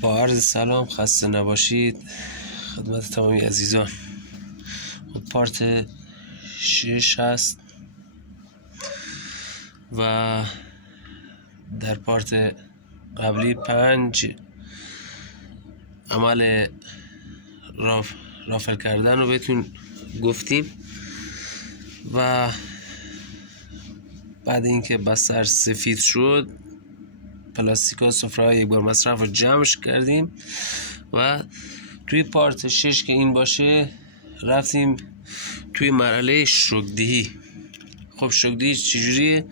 با عرض سلام، خسته نباشید خدمت تمامی عزیزان. پارت 6 هست و در پارت قبلی 5 عمل رافل کردن رو بهتون گفتیم و بعد اینکه بستر سفید شد پلاستیکا سفره یک بار مصرف رو جمعش کردیم و توی پارت 6 که این باشه رفتیم توی مرحله شوک‌دهی. خب شوک‌دهی چجوریه؟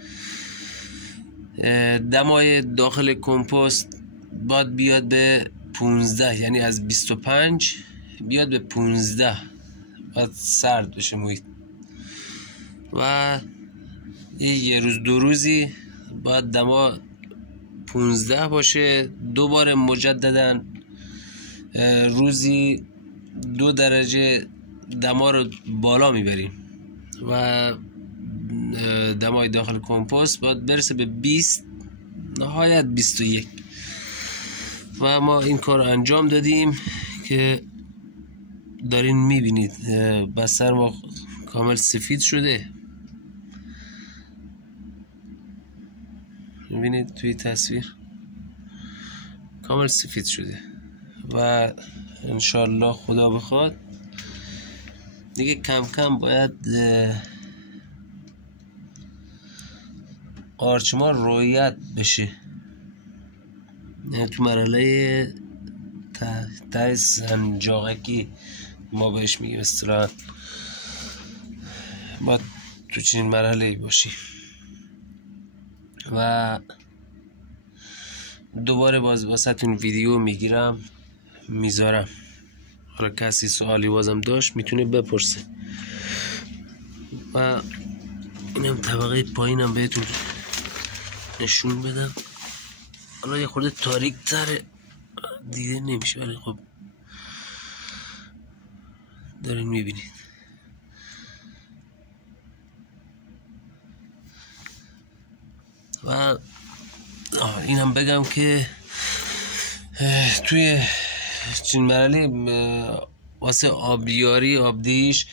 دمای داخل کمپوست باید بیاد به 15، یعنی از 25 بیاد به 15 باید سرد بشه محیط و یه روز دو روزی باید دما 15 باشه. دوباره مجددا روزی 2 درجه دما رو بالا میبریم و دمای داخل کمپوست باید برسه به 20 نهایت 21 و ما این کار انجام دادیم که دارین میبینید بستر ما کامل سفید شده. میبینید توی تصویر کامل سفید شده و انشالله خدا بخواد دیگه کم کم باید قارچما رویت بشه. تو مرحله ته سنجاقکی ما بهش میگیم اصطلاحاً باید تو چنین مرحله باشیم و دوباره باز واسهتون ویدیو میگیرم میذارم. حالا کسی سوالی بازم داشت میتونه بپرسه و اینم طبقه پایینم بهتون نشون بدم. حالا یه خورده تاریک تره دیده نمیشه ولی خب دارین میبینید و اینم بگم که توی چین مرحله واسه آبیاری آبدیش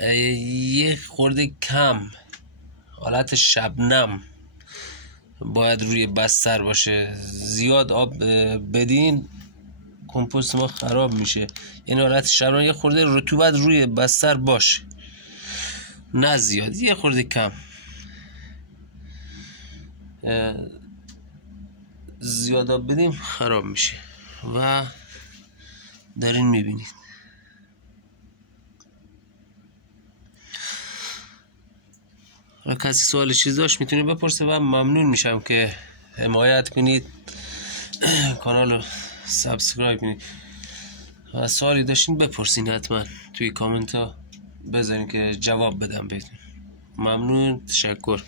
یه خورده کم حالت شبنم باید روی بستر باشه. زیاد آب بدین کمپوست ما خراب میشه، یعنی حالت شبنم یه خورده رطوبت روی بستر باشه، نه زیاد، یه خورده کم. زیاد آب بدیم خراب میشه و دارین میبینید. و کسی سوال چیز داشت میتونید بپرسه و ممنون میشم که حمایت کنید، کانال رو سابسکرایب کنید و سوالی داشتین بپرسین حتما توی کامنت ها بذارین که جواب بدم بهتون. ممنون، تشکر.